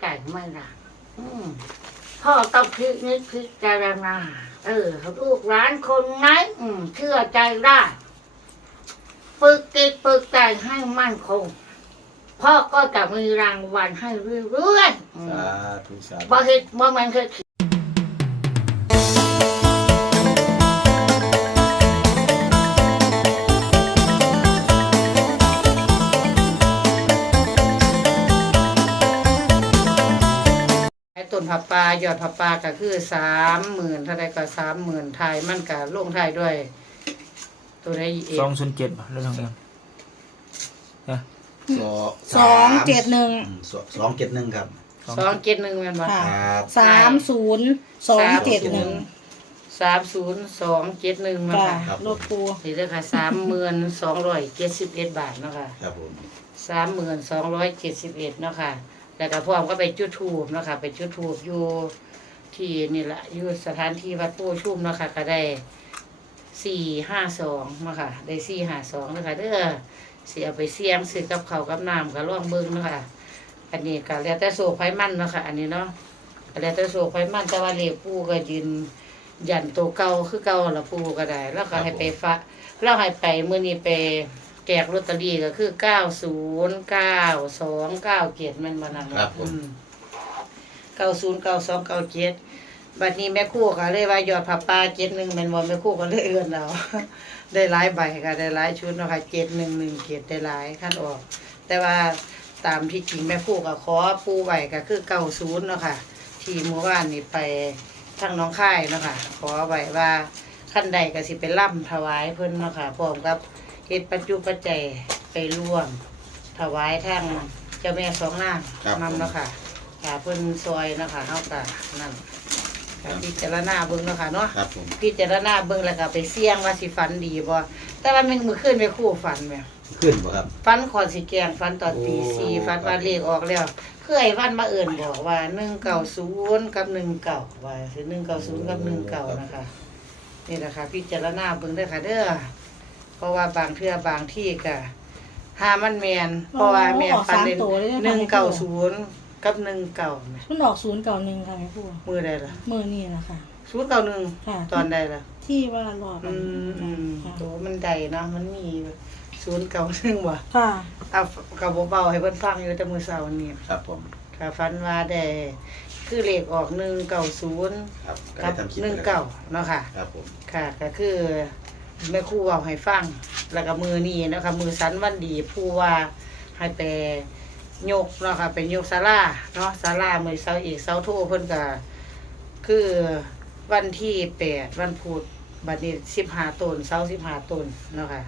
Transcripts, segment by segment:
ใจไม่ละอืมพ่อต้องพินิจพิจารณาเออลูกร้านคนไหนอืมเชื่อใจได้ฝึกจิตฝึกใจให้มั่นคงพ่อก็จะมีรางวัลให้เรื่อยๆอืมสาธุสาธุบ่เฮ็ดบ่แมันคือ ต้นผับปลายอดผับปลาก็คือสามหมื่นเท่าไรก็สามหมื่นไทยมันก็ลงไทยด้วย ตัวได้เอสองงศูนย์เจ็ดป่ะเรื่องเงินสองสองเจ็ดหนึ่งอืมสองสองเจ็ดหนึ่งครับ สองเจ็ดหนึ่งแมันบ่ค่ะครับสามศูนย์สองเจ็ดหนึ่งสามศูนย์สองเจ็ดหนึ่งมาค่ะค่ะรถปูนี่เลยค่ะสามหมื่นสองร้อยเจ็ดสิบเอ็ดบาทเนาะค่ะ ครับผม สามหมื่นสองร้อยเจ็ดสิบเอ็ดเนาะค่ะ แล้วก็พร้อมก็ไปจุดทูบเนาะค่ะไปจุดทูบอยู่ที่นี่แหละอยู่สถานที่วัดปูชุ่มเนาะค่ะก็ได้สี่ห้าสองเนาะค่ะได้สี่ห้าสองเนาะค่ะเด้อเสียไปเสียงซื้อกับเขากับน้ำกับล่องเบิ้งเนาะค่ะอันนี้ก็แล้วแต่โศกไฟมันเนาะค่ะอันนี้เนาะก็แล้วแต่โศกไฟมันแต่ว่าเลขปูก็ยืนยันตัวเก่าคือเก่าละปูก็ได้ แล้วก็ให้ไปฟะเราให้ไปเมื้อนี้ไป แจกลอตเตอรี่ก็คือเก้าศูนย์เก้าสองเก้าเจ็ดมันมานั่นเก้าศูนย์เก้าสองเก้าเจ็ดบัดนี้แม่ครู่ก็เลยว่ายอดผับปลาเจ็ดหนึ่งเป็นวันแม่ครู่ก็เลยเอื้อนเอาได้หลายใบค่ะได้หลายชุดเนาะค่ะเจ็ดหนึ่งหนึ่งเจ็ดได้หลายขั้นออก แต่ว่าตามที่จริงแม่ครู่ก็ขอปูไว้ก็คือเก้าศูนย์เนาะค่ะ ที่เมื่อวานนี่ไปทางหน้องค่ายเนาะค่ะ ขอไว้ว่าขั้นใดก็สิไปล่ำถวายเพิ่นเนาะค่ะพร้อมกับ เฮ็ดปัจจุปัจจัยไปร่วม ถวายทางเจ้าแม่สองนางนำเนาะค่ะค่ะเพิ่นซอยเนาะค่ะเฮาก็นั่นก็พิจารณาเบิ่งเนาะค่ะเนาะ ครับผมพิจารณาเบิ่งแล้วก็ไปเสี่ยงว่าสิฝันดีบ่แต่ว่ามันมื้อคืนไปคู่ฝันแหมขึ้นบ่ครับ ฝันขอนสิแกล้งฝันตอนตีโอ้สี่ฝันว่าเลขออกแล้ว เคยวันมาเอิ้นบอกว่า190กับ19ว่าสิ190กับ19นะคะ นี่แหละค่ะพิจารณาเบิ่งเด้อค่ะเด้อ เพราะว่าบางเทื่อบางที่ก็หามันแมนเพราะว่าแม่ฟันเล่นออกสามตัวเลยนะคะหนึ่งเก่าศูนย์กับหนึ่งเก่าแม่มันออกศูนย์เก่าหนึ่งค่ะแม่ปูมือใดล่ะมือนี่นะคะศูนย์เก่าหนึ่งค่ะตอนใดล่ะ ที่ว่ารอบอืมอืมค่ะโตมันใดเนาะมันมีศูนย์เก่าหนึ่งว่ะค่ะเอากับเบาๆให้เพิ่นฟังอยู่แต่มือเสาร์นี้ครับผมค่ะฟันว่าได้คือเลขออกหนึ่งเก่าศูนย์ครับก็กับได้ทำคลิปหนึ่งไปแล้วเก่าเนาะค่ะ ครับผมค่ะก็คือ แม่ครูเอาให้ฟัง แล้วก็มือนี้นะคะมือสันวันดีผู้ว่าให้ไปยกเนาะค่ะเป็นยกศาลาเนาะศาลามือเสาอีกเสาโทเพิ่นก็คือวันที่แปดวันพุธบัดนี้สิบห้าต้นเสาสิบห้าต้นเนาะค่ะ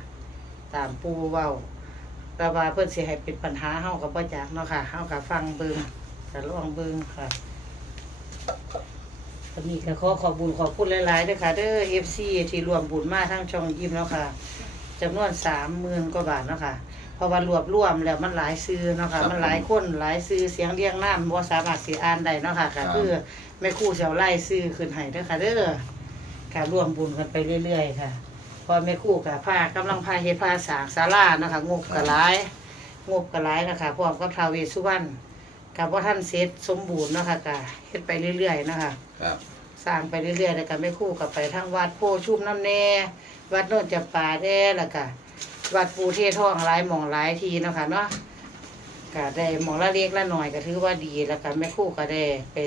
ตามปูเว้าแต่ว่าเพิ่นสิให้เป็นปัญหาเฮากับบ่จักเนาะค่ะเฮากับฟังเบิ่งก็ลองเบิ่งค่ะ วันนี้ก็ขอขอบบุญขอบคุณหลายๆด้วยค่ะ เด้อ FC ที่รวมบุญมาทั้งช่องยิ้มแล้วค่ะจำนวนสามหมื่นกว่าบาทเนาะค่ะเพราะว่ารวบรวมแล้วมันหลายซื้อเนาะค่ะ มันหลายคนหลายซื้อเสียงเรียงน้ำบ่สามารถสิอ่านได้เนาะค่ะก็คือแม่ครู่เสียวไล่ซื้อขึ้นให้เด้อค่ะ เด้อค่ะร่วมบุญกันไปเรื่อยๆค่ะเพอแม่ครู่กับพากำลังพาเฮ็ดพาสร้างศาลาเนาะคะงบก็หลายงบก็หลายนะคะพร้อมกับท้าวเวสสุวรรณกับว่าท่านเสร็จสมบูรณ์เนาะค่ะก็เฮ็ดไปเรื่อยๆเนาะคะ ครับ สร้างไปเรื่อยๆแล้วก็ไม่คู่กับไปทั้งวัดโพชุ่มน้ำแน่วัดโนนจับป่าแน่แล้วก็วัดปูเทท่องหลายหมองหลายทีเนาะคะเนาะก็ได้หมองละเล็กละหน่อยก็ถือว่าดีแล้วก็แม่ครู่ก็ได้ไป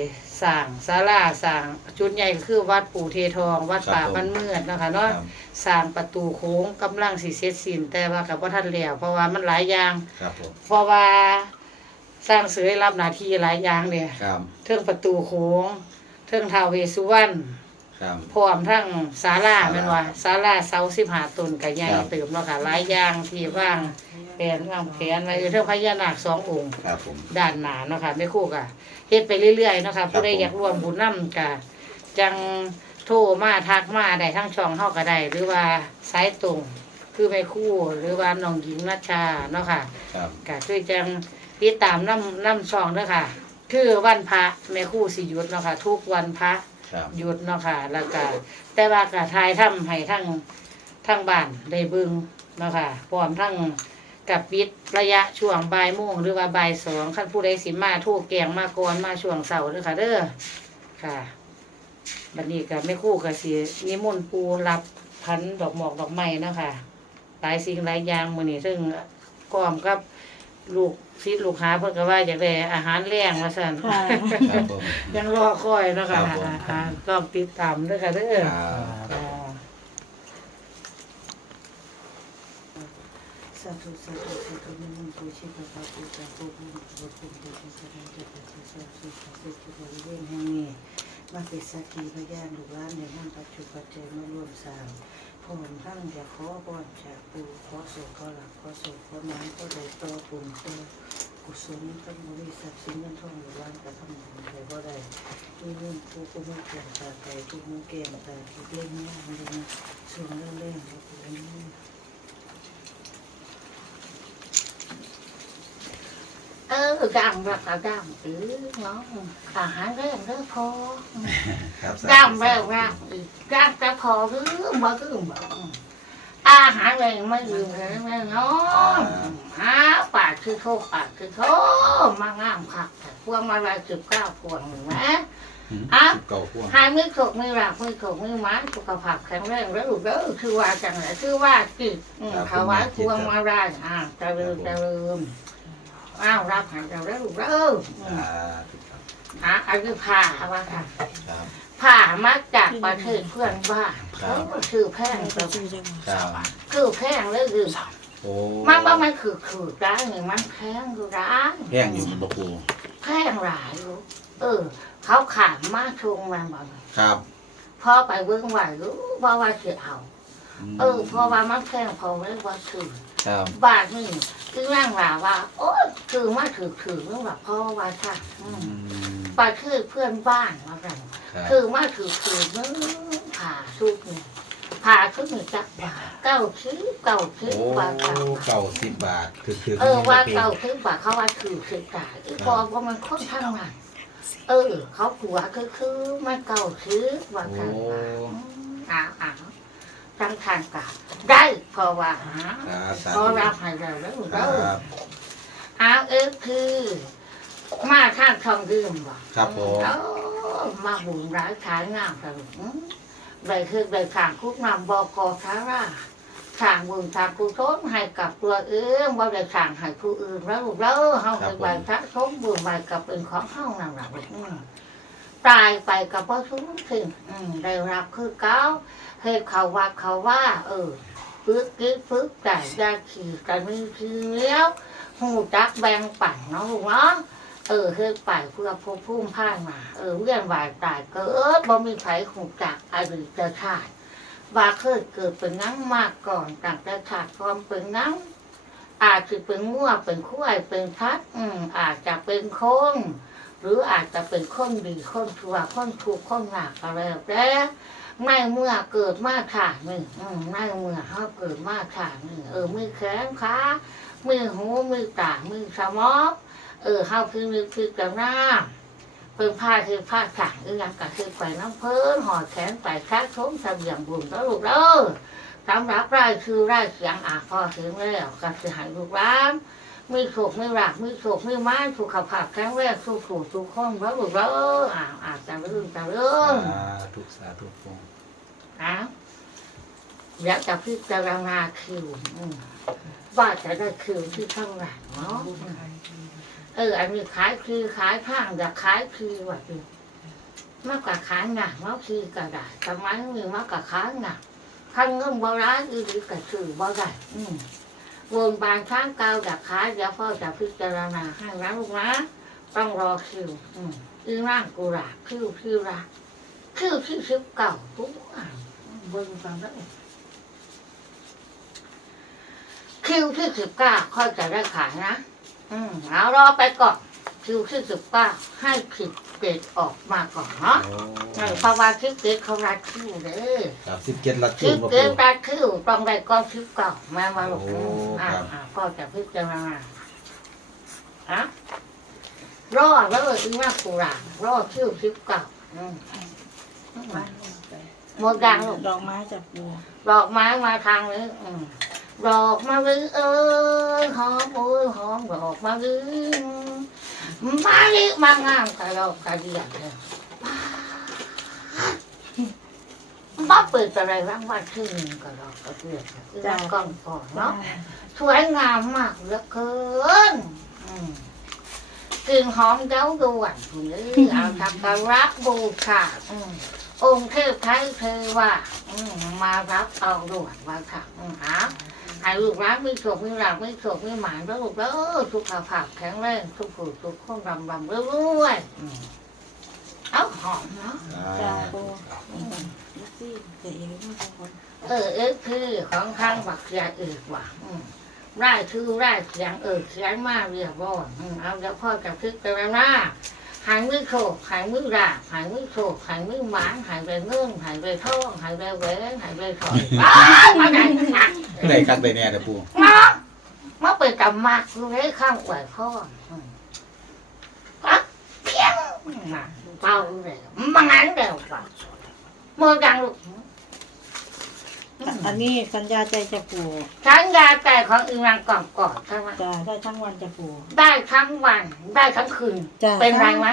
สร้างศาลาสร้างจุดใหญ่ก็คือวัดปูเททอง วัดป่าบ้านเมือดเนาะคะเนาะครับ สร้างประตูโค้งกำลังสิเสร็จสิ้นแต่ว่ากับว่าท่านแล้วเพราะว่ามันหลายอย่าง ครับผมเพราะว่าสร้างเสือรับหน้าที่หลายอย่างเนี่ยครับ เทิงประตูโค้ง เทิงท้าวเวสสุวรรณครับพร้อมทั้งศาลาศาลาแม่นว่าศาลาเสาสิบห้าต้นก็ใหญ่ครับเติมเนาะค่ะหลายอย่างที่ว่างแผนวางแผนไว้เทิงพญานาคสององค์ ครับผม ด้านหน้าเนาะค่ะแม่ครู่ก็เฮ็ดไปเรื่อยๆเนาะค่ะผู้ใดผมอยากร่วมบุญนำก็จังโทรมาทักมาได้ทั้งช่องเฮาก็ได้ หรือว่าสายตรงคือแม่ครู่หรือว่าน้องหญิงนัชชาเนาะค่ะครับ ก็คือจังติดตามน้ำน้ำช่องเด้อค่ะ คือวันพระแม่ครู่สิหยุดเนาะค่ะทุกวันพระครับหยุดเนาะค่ะแล้วก็แต่ว่าก็ทายทำให้ทั้งทั้งบ้านได้เบิ่งเนาะค่ะพร้อมทั้งกับปิดระยะช่วงบ่ายโมงหรือว่าบ่ายสองขั้นผู้ใดสิมาโทรแกงมาก่อนมาช่วงเสาร์เด้อค่ะเด้อค่ะบัดนี้กับแม่ครู่กับสินิมนต์ปูรับพันดอกหมอกดอกไม้เนาะคะหลายสิ่งหลายอย่างมื้อนี้ซึ่งกอมกับ ลูกศิษย์ลูกหาเพิ่นก็ว่าอยากได้อาหารแรงว่าซั่นค่ะครับผม ยังรอคอยเนาะคะครับผม อ่าต้องติดตามเด้อค่ะเด้อครับสาธุสาธุสาธุนิมนต์ผู้ชิตพระพุทธเจ้าผู้บุญบุญคุณเดชสถานเจ้าพระเจ้าสุขสุขบริเวณแห่งนี้มาเป็นสักขีพยานลูกหลานในนามปัจจุบันเจมาร่วมสร้าง ผมทั้งอยากขอพรจากปู่ขอสุขขอหลักขอสุขขอน้ำขอได้ต่อปุ่มต่อกุศลตั้งบริษัทสินเงินทองลูกหลานกระทำบุญได้ก็ได้มีเรื่องผู้ก็ไม่เกี่ยงตาไก่ผู้มือเกี่ยงตาที่เล่นยากเลยนะส่วนเรื่องเล่นก็เป็นเรื่อง อดังรักก็ดังเออเนาะอาหารเรื่องเรื่องพอครับสาดังธุแล้วรักอีกดังจะพอหรือบ่คือบ่อาหารเลยไม่ลืมเลยแม่เนาะหาปากคือโทษปากคือโทษมางามคักแต่พวงมาลัยสิบเก้าพวงหนึ่งนะอืมอะสิบเก่าพ่วงหายมือขกมือหลักมือขกมือไม้สุขภาพแข็งแรงแล้วลูกเด้อคือว่าจังไหนคือว่าจิตอืมถวายพวงมาลัยอ่าเจริญเจริญ อ้าวรับหันเราแล้วลูกเด้ออืมสาธุครับหาอายุผ่าว่าค่ะครับผ่ามาจากประเทศเพื่อนบ้านครับเขาก็คือแพงไปแต่ชื่อจังหวัดครับคือแพงเลยคือโอ้มันว่ามันคือคือร้านนี่มันแพงอยู่ร้านแพงอยู่มันบ่ปูแพงหลายลูกเออ เขาขายมาชงมาบ่อยครับพอไปเบิ่งไหวรู้ว่าว่าสิเอามเออเพราะว่ามันแพงพอไม่ว่าถือ ครับบาทนี่คือร่างว่าว่า โอ้ยถือมาถือถือเรื่องแบบพ่อว่าค่ะอืมอืมไปคือเพื่อนบ้านว่ากันครับคือมาถือถือเรื่องผ่าชุดนี่ผ่าชุดนี่จักบาทเก้าชิ้เก้าชิ้โอ้ว่าเก้าเก่าสิบบาทคือคือเออว่าเก้าชิ้บาทเขาว่าถือสิบบาทอีพอว่ามันค่อนข้างหนักเออ เขาผัวคือคือมันเก้าชิ้ว่าโอ้ กันว่าอืมอ้าวอ้าว จังทานกาได้เพราะว่าหาครับสาก็ธุรับให้เราแล้วคเด้รัอบอ้าวเออคือ มาทางทองยืมบ่ครับผมเออมาบุญร้ายขายงามสรุปได้คือได้ขางคุกนำบอกอทาราขางบุญทางกุศลให้กับตัวเองว่าได้ขางให้ผู้อื่นแล้วลูกเด้อเฮาให้ใบพระสมบุญใบกับเป็นของเฮานั่นแหละลูกอืมตายไปกับพ่อทุกสิ่งอืมได้รับคือเก้า เฮ็ดเขาวัดเขาว่า เออฝึกกิดฝึกแต่ยาขี่กันมีทีแล้วหูจักแบงปั่นเนาะลูกเนาะเออเฮ็ดไปเพื่อพบพุ่มพ่านมา เออเวียนวายตายเกิดบ่มีไผหูจักอดีตชาติว่าเคยเกิดเป็นนังมากก่อนต่างแต่ชาติก่อนเป็นนังอาจจะเป็นงัวเป็นคุ้ยเป็นพัดอืมอาจจะเป็นโคนหรืออาจจะเป็นคนดีคนชั่วคนถูกข์คนหนักอะไรแบบนี้ ไม่เมื่อเกิดมาขาดนี่อืมไม่เมื่อเขาเกิดมาขาดนี่เออมือแขนขามือหูมือตามือสมองเออเขาคือมือคือกับหน้าเป็นผ้าคือผ้าสั่งอีกอย่างก็คือไปน้ำเพิ่นห่อแขนไปคัดชมทะเบียงบุญแล้วลูกเด้อสำหรับไรายคือไรายเสียงอ่าพอถึงแล้วก็คือหายลูกร้านมือโศกมือหลักมือโศกมือไม้สุขภาพแข็งแรงสู้ถูกทุกคนแล้วลูกเด้ออ่าอาจจะเรื่องจะเรื่องสาธุสาธุพ่วง นะแล้วจะพิจารณาคิวอืมว่าจะได้คิวที่ข้างหลังเนาะเออ อันนี้ขายคือขายข้างอยากขายคือว่าคือมากกว่าขายหนักมากคือกระดาษทำไมมีมากกว่าขายหนักข้างเงินโบราณอีหรือกระสือบ่ได้อืมวนบานข้างเก่าอยากขายเดี๋ยวพ่อจะพิจารณาให้นะลูกนะต้องรอคิวอืมอีร่างกุหลาบคิวคิวละคิวที่สิบเก่าทุกอัน เบิ่งฟังแล้วคิวที่สิบเก้าค่อยจะได้ขายนะ อืมเอารอไปก่อนคิวที่สิบเก้าให้คิดเกตออกมาก่อนเนาะโอ้เออเพราะว่าคิดเกตเขารัดคิวเด้อครับสิบเจ็ดลัดคิจุ่ดมบ่เกปูตรัดคิวต้องได้ก้อนคิวเก่ามามาลูกโอ้อ่าครับ อ่าก็จะพิจารณาอะรอแล้วอีกมากกูรารอคิวคิวเก่าอืมห มดดังลูกดอกไม้จากบัวดอกไม้มาทางนี้อืมดอกมะลิเอ้ยหอมโอ้ยหอมดอกมะลิมะลิมางามกระดอกกระเดียดเลยบ้าเปิดอะไรร่างว่าชื่อหนึ่งกระดอกกระเดียดคือร่างก้อนก่อนเนาะสวยงามมากเหลือเกินอืมกลิ่นหอมเย้าดวนคุณเอ้ยเอาทำการรับบูชาอืม องค์เทพไทยเทว่าอืมารับเอาด่วนว่าค่ะอืมหาให้ลูกร้านไม่โศกไม่หลับไม่โศกไม่หมานแล้วลูกเด้อสุขภาพแข็งแรงทุกผู้ทุกคนรำรำรวยๆอืมเอาหอมเนาะจ้าปูเออเออเออคือของทางบักเสียอีกว่ะอืมไร่คือไร่เสียงเออเสียงมากเรียบร้อยเอาเดี๋ยวพ่อจะพึกไปแล้วนะ หายมือโขกหายมือราบหายมือโขกหายมือหมานหายไปเงื่อนหายไปท่องหายไปแหวนหายไปถอยอ้าวมาไหนหนักได้คักได้แน่แต่ปูมามาเปิดกับมากคือได้ข้างไหวพ่ออืมอะเพียงมาเบาเลยมางั้นเดี๋ยวป่ะมือดังลูก อันนี้สัญญาใจจะปูฉันยาแต่ของอีนางก่อนก่อนใช่ไหมจ้าได้ทั้งวันจะปูได้ทั้งวัน ได้ทั้งคืน จ้าเป็นไรไหม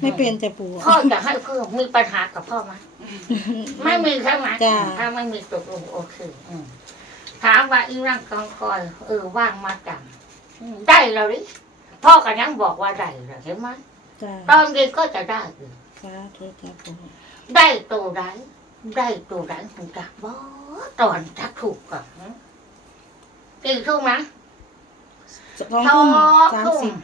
ไม่เป็นจะปูพ่อจะให้เพิ่มมีปัญหากับพ่อไหมไม่มีใช่ไหมจ้ะถ้าไม่มีตกลงโอเคอืมถามว่าอีนางกองคอย เออว่างมาจังอืมได้แล้วดิพ่อก็ยังบอกว่าได้แล้วเห็นไหมจ้าตอนเย็นก็จะได้อีกสาธุจ้าปูได้ตัวได้ได้ตัวได้คงจักบ่ ตอนจะถูกก่อนกี่ทุ่มนะสองสอทุ่มงสามทุ่มสิบ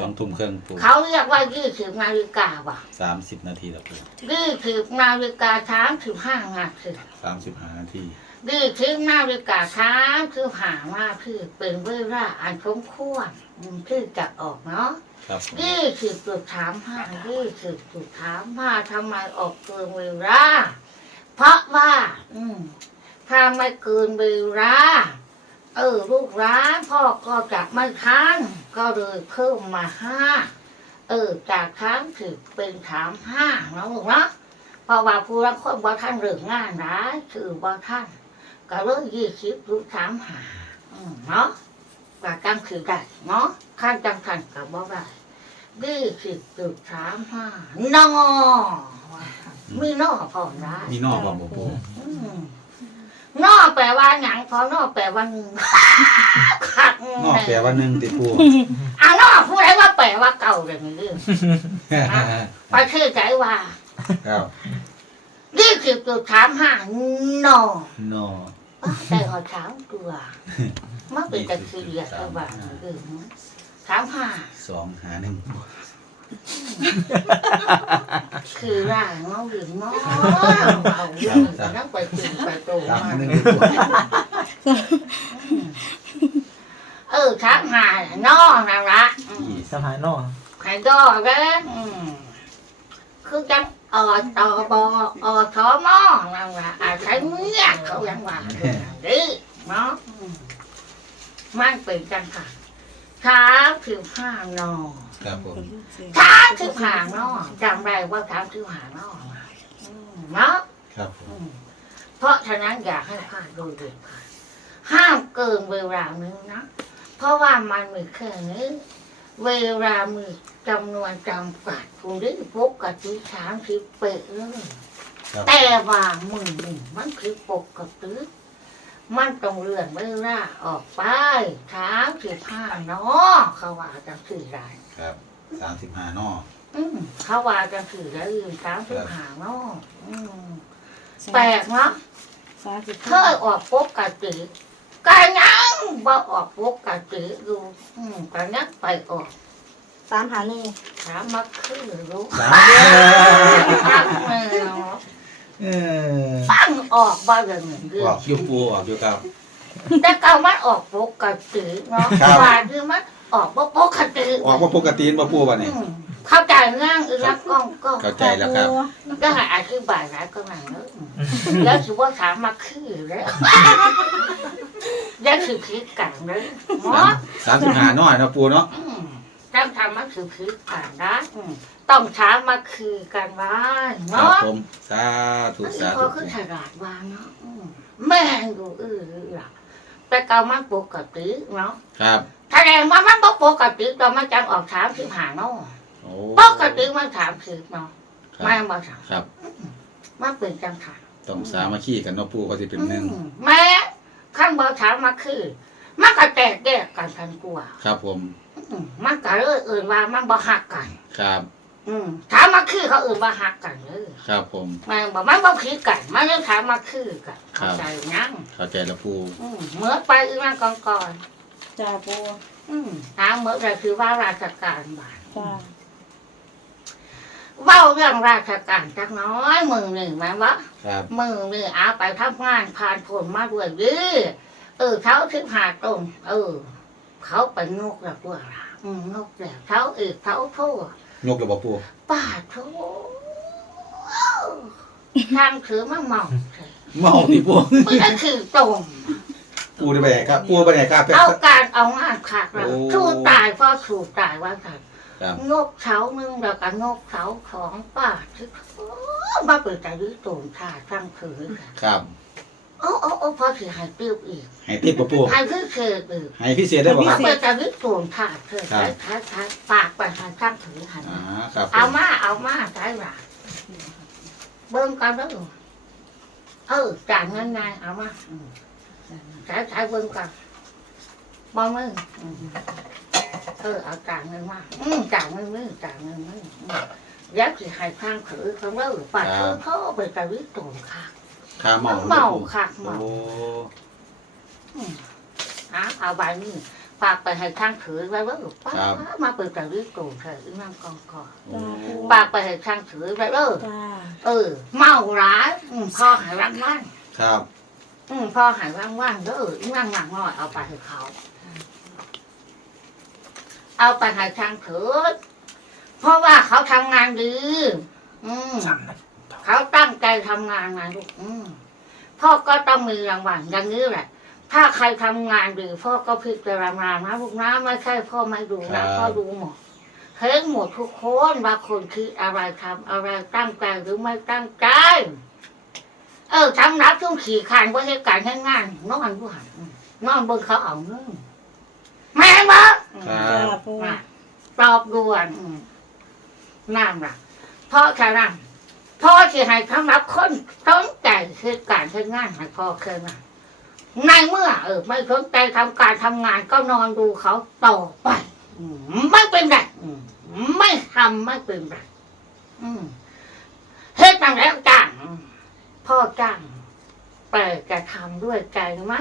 สองทุ่มครึ่งปูเขาเรียกว่ายี่สิบนาฬิกาว่ะสามสิบนาทีแล้วปูยี่สิบนาฬิกาสามสิบห้านาทีสามสิบห้านาทียี่สิบนาฬิกาสามสิบห้านาทีเป็นเวลาอันสมควรอืมที่จะออกเนาะครับผมยี่สิบจุดสามห้ายี่สิบจุดสามห้าทำไมออกเกินเวลาเพราะว่า อืม ถ้าไม่เกินเวลาเออลูกร้านพ่อก็จะไม่ทันก็เลยเพิ่มมาห้าเออจากสามสิบเป็นสามห้าเนาะลูกเนาะเพราะว่าผู้รักคนบ่ท่านเรื่องงานนะคือบ่ท่านก็เลยยี่สิบจุดสามห้าอืมเนาะว่าจังคือได้เนาะขั้นจังทันกับบ่ได้ยี่สิบจุดสามห้านอมีนอพอนะมีนอกบ่บ่ปูอืม นอแปลว่าหยังพอนอแปลว่าหนึ่งขัดนอกแปลว่าหนึ่งติดปูอะนอผู้ใดว่าแปลว่าเก่าเลยนี่เรื่องไปชื่อใจว่าครับยี่สิบจุดสามห้านอนอแต่หอสามตัวมันเป็นตะเคียนสว่างเออสามห้าสองหาหนึ่ง คือร่างน้องหญิงน้อเอาเรื่องนั่งไปตื่นไปโตมาหาหนึ่งติดปูเออช้างหายนองนั่นละยี่สิบสะพายนอกใครก็เด้อืมคือจังเออตอบอเออทอมอนั่นละอาใช้เมียเขายังว่าดิเนาะอืมมันเป็นจังค่ะช้างถึงห้านอ ครับผมช้างถึงหานอจำได้ว่าช้างถึงหานออืมเนาะครับผมอืมเพราะฉะนั้นอยากให้พลาดโดยเด็ดขาดห้ามเกินเวลานึงนะเพราะว่ามันมีแค่นี้เวลามีจำนวนจำกัดคุณได้พบกับที่สามสิบเป๊ะเลย ครับแต่ว่ามือนี่มันคือปกติมันต้องเลื่อนเวลาออกไปสามสิบห้าเนาะเขาว่าจะสื่อได้ ครับสามสิบห้านออืมเขาว่าจะสื่อได้สามสิบห้าเนาะอืมแปลกเนาะสามสิบเคยออกปกติกันยังบ่ออกปกติอยู่อืมกันยังไปออกสามหาหนึ่งถามมาคือรู้สามฟังแมวเออฟังออกบ่เรื่องหนึ่งเรื่ออองกคิวปูออกอยู่ครับ แต่เก่ามันออกปกติเนาะครับ ว่าคือมัน ออกบ่ปกติออกว่าปกติบ่ปูบ่อืเนี่ยมเข้าใจง่างอีรักกล้องก็เข้าใจแล้วครับ ก็ให้อธิบายหลายก็นั่งเนอะแล้วถือว่าถามมาคือแล้วแล้วคือคิดกันเลยหมอ สามสิบห้านอนะปูเนาะอืมต้องทำมาคือคือกันนะอืมต้องถามมาคือกันว่าครับเนาะผมสาธุอันนี้สาพธุอขึ้นฉลาดวางเนาะอืมแม่งดูเออล่ะแต่เก่ามันปกติเนาะครับ แสดงว่ามันบ่ปกติตอนมันจังออกถามสิบหาเนาะโอ้ปกติมันถามสิบเนาะคไม่รับมาถามครับ มันเป็นจังถามต้องสามัคคีกันเนาะปูก็สิเป็นหนึ่งอืมแม้ขั้นบ่ถามมาคือ มันก็แตกแยกกันทันกลัวครับผมอืมมันก็เลยเอื่นว่ามันบ่หักกัน ครับอืมถามมาคือเขาเอื่นว่าหักกันเลยครับผม มันบอกมันบ่คิดกัน มันเลยถามมาคือกันครัเข้าบใจยังเข้าใจแล้วปูอืมเมื่อไปอีกนั่นก่อนก่อน จ้าปูอืมถามเมื่อไรคือว่าราชการบาทจ้าเว้าเรื่องราชการจักน้อยมือหนึ่งแม่นวะครับมือหนึ่งเอาไปทำงานผ่านผลมาด้วยดื้อเออเขาถึงหาตรง เออ เขาไปงกแล้วตัวละอืมงกแล้วเขาเอกเขาโทษยกแล้วบ่ปูป้าโททางถือมาเมาเมาติปูไม่ได้คือตรง ปูได้ไปไหนครับปูไปไหนครับเอาการเอางานขาดเราโอ้สู้ตายเพราะสู้ตายว่ากันครับงกเสาหนึ่งแล้วก็งกเสาของป้าที่มาเปิดใจดื้อตูนท่าสร้างถือครับโอ้โอ้โอ้พอถือหายปิ้วอีกให้ติดบ่ปูหายคือเคยอีกให้พิเศษได้บ่คมารับเปิดใจดื้อตูนท่าเธอครัใช้บใช้ใช้ปากไปหาสร้างถือหันอ่าครับผมเอามาเอามาใช้หลักเบิ่งกันแล้วเออจ่ายเงินไงเอามา อืมใช้ใช้เบิ่งกันมองมืออืมเออเอาจ่ายเงินมาอืมจ่ายเงินมือจ่ายเงินมืออืมแล้วสิให้ข้างถือเขาเลิกปัดเขาเขาไปกระวิตูนค่ะค่าเมาเมาปูค่ะโอ้เมาอืมอะเอาใบนี้ฝากไปให้ข้างถือไว้ว่าป้ามาเปิดกระวิตูนเถอะนั่งกองก่อนโอ้ฝากไปให้ข้างถือไว้เออจ้าเออ เมาร้ายอืมพ่อหายร่างว่างครับ อืมพ่อหายร่างว่างเด้อร่างหนักหน่อยเอาไปให้เขา เอาไปให้ทางเถิดเพราะว่าเขาทำงานดี อืมเขาตั้งใจทำงานมาลูกอืมพ่อก็ต้องมีรางวัลอย่างนี้แหละ ถ้าใครทำงานดีพ่อก็พิจารณานะลูกนะไม่ใช่พ่อไม่ดูนะพ่อดูหมดเห็นหมดทุกคนว่าคนคิดอะไรทำอะไรตั้งใจหรือไม่ตั้งใจ เออทำนับช่วงขี่ขานว่าเหตุการณ์ให้งานนอนด้วยอืมนอนบนเขาเอาเงินแม่งบ่ครัจ้าบปูน่ะตอบด่วนอืมน้ำล่ะพ่อแค่นั้นพ่อที่ให้สำหรับคนต้องใจคือการทำงานให้พ่อเคยมาในเมื่อ เออ ไม่สนใจทำการทำงานก็นอนดูเขาต่อไปไม่เป็นไรไม่ทำไม่เป็นไรเฮ็ดตั้งแล้วจ้า พ่อจ้างแต่จะทำด้วยใจไหม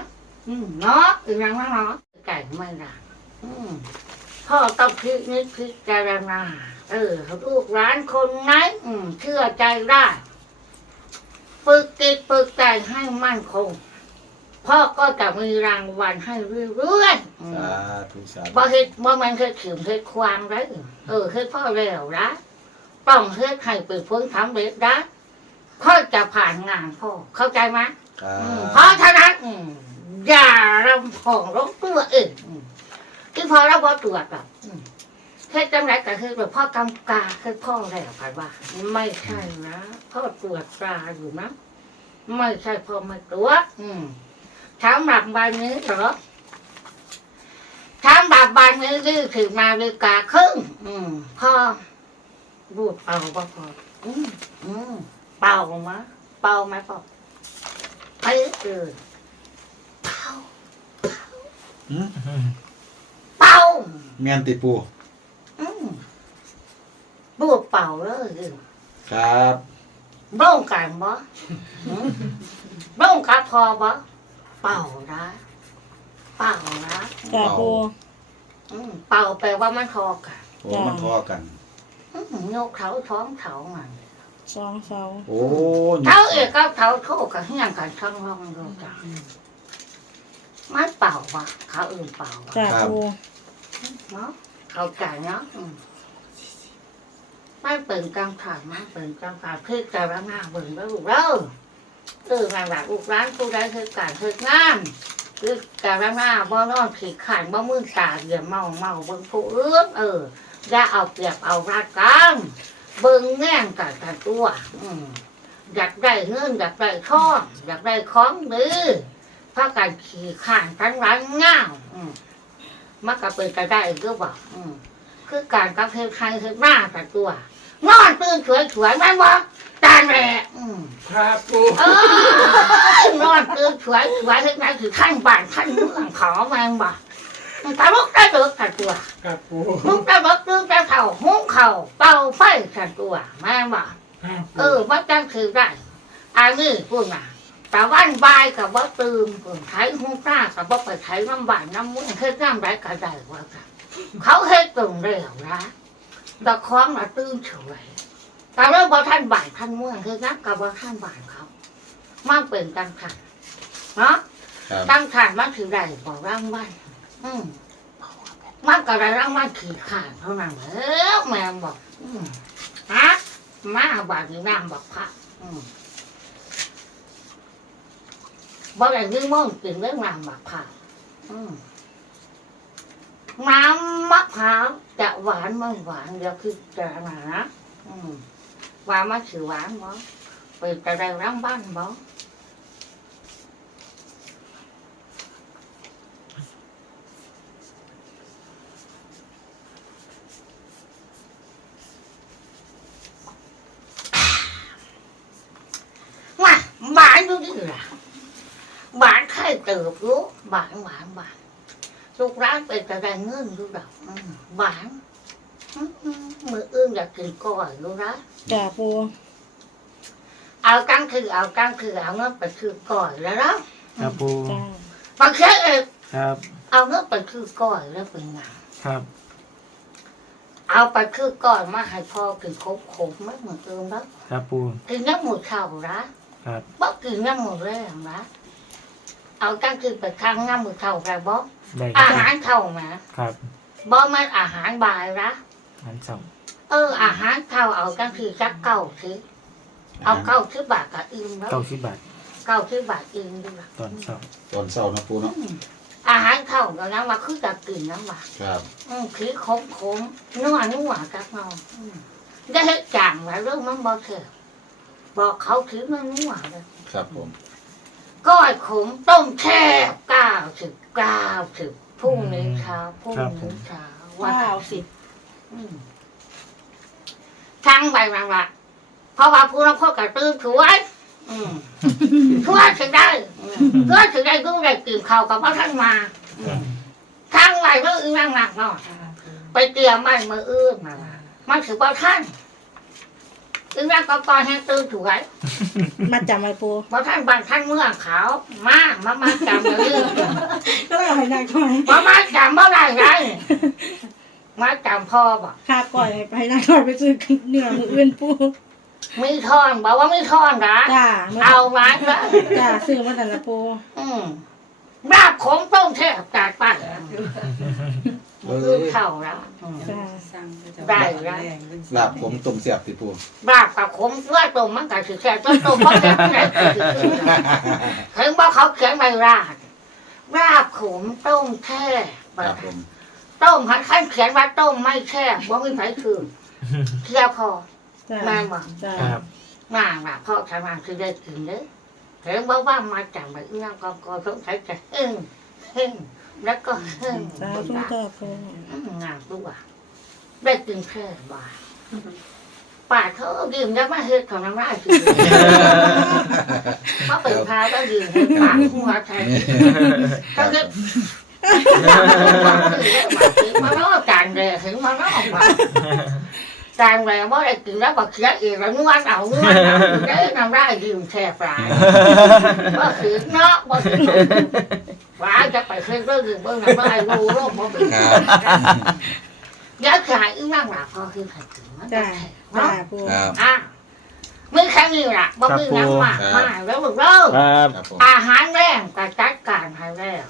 อืมเนาะอีกอย่างนะเนาะใจไม่ละอืมพ่อต้องพินิจพิจารณาเออลูกร้านคนไหนอืมเชื่อใจได้ฝึกจิตฝึกใจให้มั่นคงพ่อก็จะมีรางวัลให้เรื่อยๆอืมสาธุสาธุบ่เฮ็ดบ่แมันเฮ็ดขืมเฮ็ดความได้เออเฮ็ดพ่อแล้วนะต้องเฮ็ดให้เป็นผลสำเร็จนะ ค่อยจะผ่านงานพ่อเข้าใจไหมครัอืมบเพราะฉะนั้นอืมอย่ารำพองรบตัวเองอืมที่พอเราพอตรวจแบบอืมเฮ็ดจังไรก็คือแบบพ่อกำกาคือพ่อแล้วไปว่า ไม่ใช่นะพ่อตรวจตราอยู่นะไม่ใช่พ่อไม่ตรวจอืมถามหลักใบนี้เหรอถามแบบใบนี้คือถึงนาฬิกาครึ่งอืมพ่อบูดเป่าบ่พออืมอืม เป่ามะเป่าไหมเป่าไปเออเป่าอืมเป่าแม่นติปูอืมบูดเป่าเลยเออครับร่งกันบ่อืมร่งกันพอบ่เป่านะเป่านะจ้าปูอืมเป่าแปลว่ามันทอกันโอ้มันทอกันอืมโยกเขาท้องเขามัน สองเสาโอ้เท้าเอกก็เท้าโทษกับเฮียงกันช่างร่องดูจ้ะมันเป่าวะเขาอื่นเป่าวะจ้าปูเนาะเข้าใจเนาะอืมไม่เป็นกลางถ่ายไม่เป็นกลางถ่ายคือจะระนาเบิ่งแล้วลูกเด้อเอองานแบบลูกร้านผู้ใดคือการคืองานคือการระนาบ่นอนขีดขันบ่มือตาเหยียบเมาเมาเบิ่งผู้อื่นเอออย่าเอาเปรียบเอารัดกัน เบิ่งแง่งกันกันตัว อืมอยากได้เงินอยากได้ทองอยากได้ของดีพากันขี่ข้านทั้งร้านง่าวอืมมันก็เป็นกระได้ก็บอกอืมคือการกับเพลไทยคือหน้าแต่ตัวนอนตื่นสวยสวยๆแม่นบ่ตาแหละอืม ครับปูเออนอนตื่นสวยสวยๆถึงไหนคือขั้นบ้านขั้นเมืองเขาแม่นบ่ แต่ลูกได้เดือกแต่ตัวครับปูลูกได้เบิกตื่นแต่เข่าหุงเข่าเป่าไฟแต่ตัวแม่นบ่ครับเออว่าจังคือได้อันนี้พูดนะแต่วันบายกับว่าตื่นพูดไถหูตากับว่าไปไถน้ำบานน้ำมือเฮ็ดน้ำไรก็ได้ว่ากันเขาเฮ็ดตรงเร็วนะตะคล้องมาตื่นเฉยแต่เรื่องบ่ท่านบ่ายท่านเมืองคือนักกับว่าท่านบ่ายเขามันเป็นตังขันเนาะครับตั้งขันมันถือได้บอกร่างบ้าน อืมมันก็ได้ร่างบ้านขี่ขาดเท่านั้นเออแม่บอกอืมฮะมาบาดนี้น้ำบักพระอืมบ่ได้ยืมมึงกินเรื่องน้ำบักพระอืมน้ำมะพร้าวจะหวานไม่หวานเดี๋ยวคือจะหนานะอืมว่ามันสิหวานบ่เปิดแต่ได้ร่างบ้านบ่ว่าหวานดูดิ ล่ะหวานไข่เติบรู้หวานหวานหวานลูกร้านเป็นแต่ได้เงินดูดอกอืมหวานอืมอืมมืออื่นอยากกินก้อยดูนะจ้าปูเอากังคือเอากังคือเอาเงินไปคือก่อยแล้วนะครับปูจ้าบางทีเองครับ เอาเงินไปคือก่อยแล้วเป็นไงครับเอาไปคือก่อยมาให้พ่อกินครบครบไม่เหมือนเดิมแล้วครับปูกินน้ำหมูเข่านะ ครับบ่กินน้ำหมูแรงนะเอากังคือไปข้างน้ำหมูเข่าไปบ่ได้คอารับหารเข่ามาครับบ่แม่นอาหารบ่ายนะอันสองเออ อาหารเข่าเอากังคือจักเก่าซื้อเอาเก่าซื้อบาทกับอิ่มแล้วเก้าสิบบาทเก่าซื้อบาทอิ่มด้วยตอนสองตอนเศร้านะปูเนาะอาหารเข้าแล้วนะว่าคือจะกินน้ำหวานครับอืมคือขมขมนัวนัวกับเงาอืมได้เฮ็ดจางไว้เรื่องมันบ่เถอะ บอกเขาถือมันนัวเลยครับผมก้อยขมต้มแช่เก้าสิบเก้าสิบพรุ่งนี้เช้าพรุ่งนี้เช้าวันว้าอาวทิตย์อืมทั้งใบรางวัลเพราะว่าผู้รับพ่อกระตื้นถวยอืมถวยถึงได้อืมเพื่อถึงได้รู้ได้กินข้าวกับพระท่านมาอืมทั้งใบเมื่ออื้อนั่งหนักเนาะไปเตรียมมันมืออื้อมาล่ะมันถือว่าท่าน อึ้งร่างกกอนแห้งตื่นถูกไหมมาจำไว้ปูเพราะท่านบ้านท่านเมืองเขา มา มามาจำเลยก็เลยเอาให้นางก่อยมามาจำเมื่อไรไงมาจำพ่อบอกค่าก่อยให้นางก่อยไปซื้อเนื้อมืออื่นปูมีทอนบอกว่ามีทอนนะจ้าเอามาเถอะจ้าซื้อมาแต่ละปูอืมราบของต้มแทบจัดไป เอคืออเข่าแล้วอืมจ้าได้ได้ลาบผมต้มเสียบติปูราบกับขมเพื่อต้มมันก็ถือแค่ต้นต้มเพราะแค่ไหนคือถึงว่าเขาเขียนใบราดราบขมต้มแช่ครับผมต้มหันขั้นเขียนว่าต้มไม่แช่บ่มีไผคือเทียพอจ้าแม่บอกจ้าครับน่าว่าพ่อทำงานคือได้กินเด้อเห็นบอกว่ามาจากไปเอื้องกองกอสงสัยจะเอิ้งเฮิ่ง แล้วก็เฮิ่งสาธุจ้าปูอืมงานตัวได้กินแค่บ่ายป่าเขาดื่มแล้วมาเฮ็ดของน้ำลายคือมาเปิดพาก็ดื่มให้ปากหัวแทนก็คือมาล้อจานเลยถึงมาล้อมาจานเลยว่าได้กินแล้วบอกเสียอีกแล้วนวดเอานวดเอาได้น้ำลายดื่มแช่ปลายบ่คือเนาะบ่คือ ว่าจะไปเคยเรื่องดื่มเบิ่งน้ำลายรู้โรคบ่เป็นครับยักษ์ขายอึ้งนั่งหลับพอคือขัดถึงมันจ้าเนาะจ้าปูครับ อะมือแค่นี้ล่ะบ่มือน้ำมากครับมากแล้วลูกเล่าครับครับผมอาหารแรงกระจัดการให้แล้ว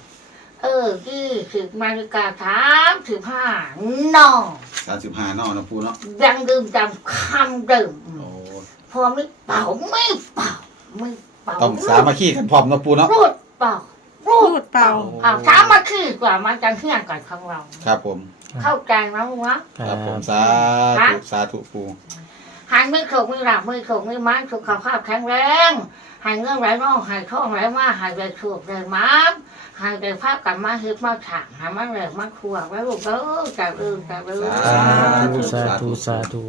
เออยี่สิบนาฬิกาสามสิบห้านอสามสิบห้านอนะปูเนาะยังดื่มจำคำดื่มโอ้พอไม่เป่าไม่เป่าไม่เป่าต้องสามัคคีกันพร้อมนะปูเนาะรูดเป่า รูพูดดเป่าเอาสามาคือกว่ามันจะเฮี้ยงกันของเรา ครับผม เข้าใจไหมวะ ครับผมสาธุสาธุปูหายมือโขกมือหลับมือโขกมือไม้สุขภาพแข็งแรงหายเงื่อนไหลน้องหายท้องไหลมาหายเดือดถูกเดือดม้ามหายเดือดภาพกันมาฮึบมาถังหายมาเดือดมาขวางไว้ลูกเออจับเออจับเออสาธุสาธุสาธุ